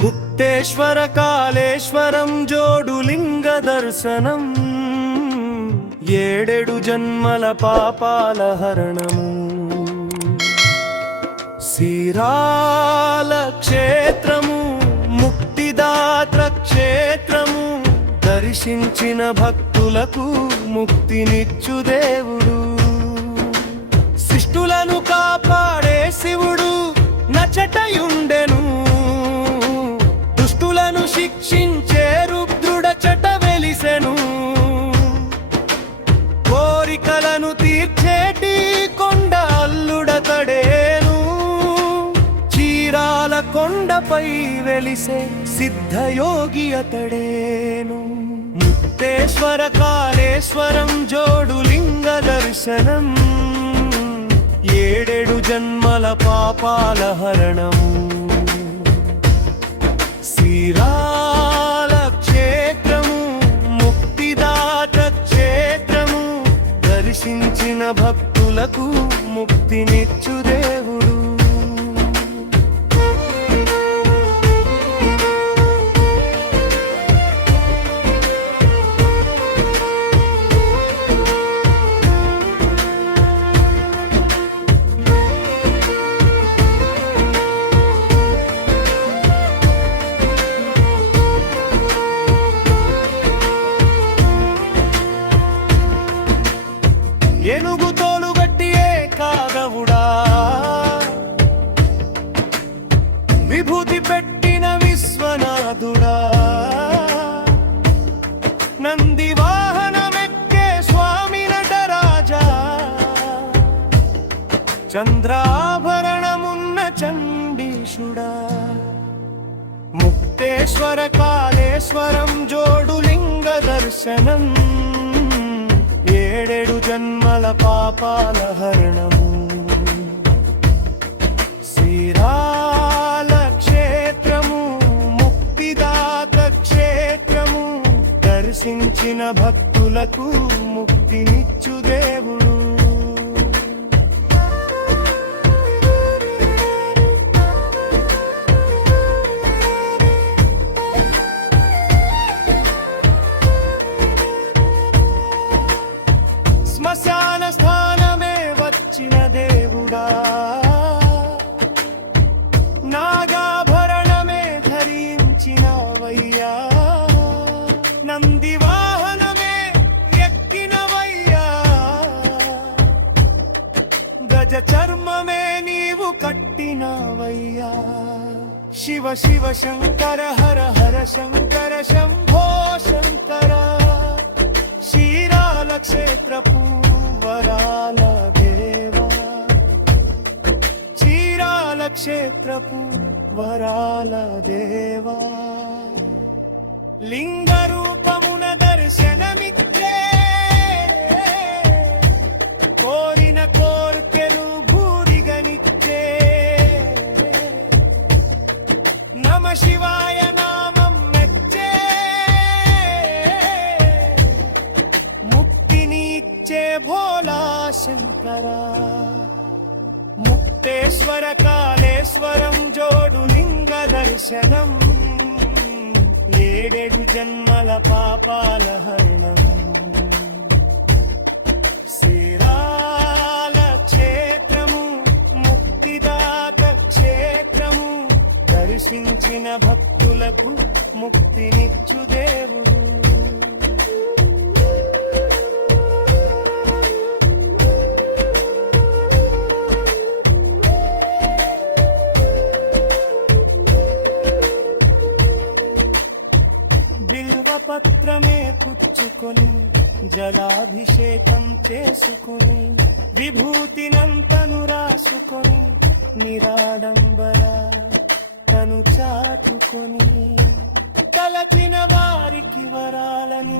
ముక్తేశ్వర కాళేశ్వరం జోడు లింగ దర్శనం, ఏడేడు జన్మల పాపాల హరణము. శ్రీరాల క్షేత్రము ముక్తిదాత క్షేత్రము, దర్శించిన భక్తులకు ముక్తినిచ్చు దేవుడు. శిష్టులను కాపాడే శివుడు నచటయుండెను, దుష్టులను శిక్షించే రుద్రుడచట వెలిసెను. కోరికలను తీర్చేటి కొండ అల్లుడతడేను, చీరాల కొండపై వెలిసే సిద్ధయోగి అతడేను. ముక్తేశ్వర కాళేశ్వరం జోడు లింగ దర్శనం, ఏడేడు జన్మల పాపాల హరణము. శ్రీరాల క్షేత్రము ముక్తిదాత క్షేత్రము, దర్శించిన భక్తులకు ముక్తినిచ్చు దేవుడు. ఏనుగు తోలుగట్టియే కాగవుడా, విభూతి పెట్టిన విశ్వనాథుడా, నంది వాహనమెక్కే స్వామి నటరాజా, చంద్రాభరణమున్న చండీశుడా. ముక్తేశ్వర కాళేశ్వరం జోడు లింగ దర్శనం, ఏడేడు జన్మల పాపాల హరణము. శ్రీరాల క్షేత్రము ముక్తిదాత క్షేత్రము, దర్శించిన భక్తులకు ముక్తినిచ్చు దేవుడు. శ్మశాన స్థానమే వచ్చిన దేవుడా, నాగాభరణమే ధరించినవయ్యా, నంది వాహనమే ఎక్కినవయ్యా, గజ చర్మమే నీవు కట్టినవయ్యా. శివ శివ శంకర హర హర శంకర శంభో శంకర, క్షీరాల క్షేత్రపు వరాల దేవా, క్షీరాల క్షేత్రపు వరాల దేవా. లింగ రూపమున దర్శనమిచ్చే, కోరిన కోర్కెలు భూరిగనిచ్చే. నమ శివాయ నామం మెచ్చే, ముక్తినిచ్చే భోలా శంకరా. ముక్తేశ్వర కాళేశ్వరం జోడు లింగ దర్శనం, ఏడేడు జన్మల పాపాల హరణం. శ్రీరాల క్షేత్రము ముక్తిదాత క్షేత్రము, దర్శించిన భక్తులకు ముక్తినిచ్చు దేవుడు. బిల్వపత్రమే పుచ్చుకొని జలాభిషేకం చేసుకొని, విభూతినంతను రాసుకొని, నిరాడంబర తను చాటుకొని, తలచిన వారికి వరాలని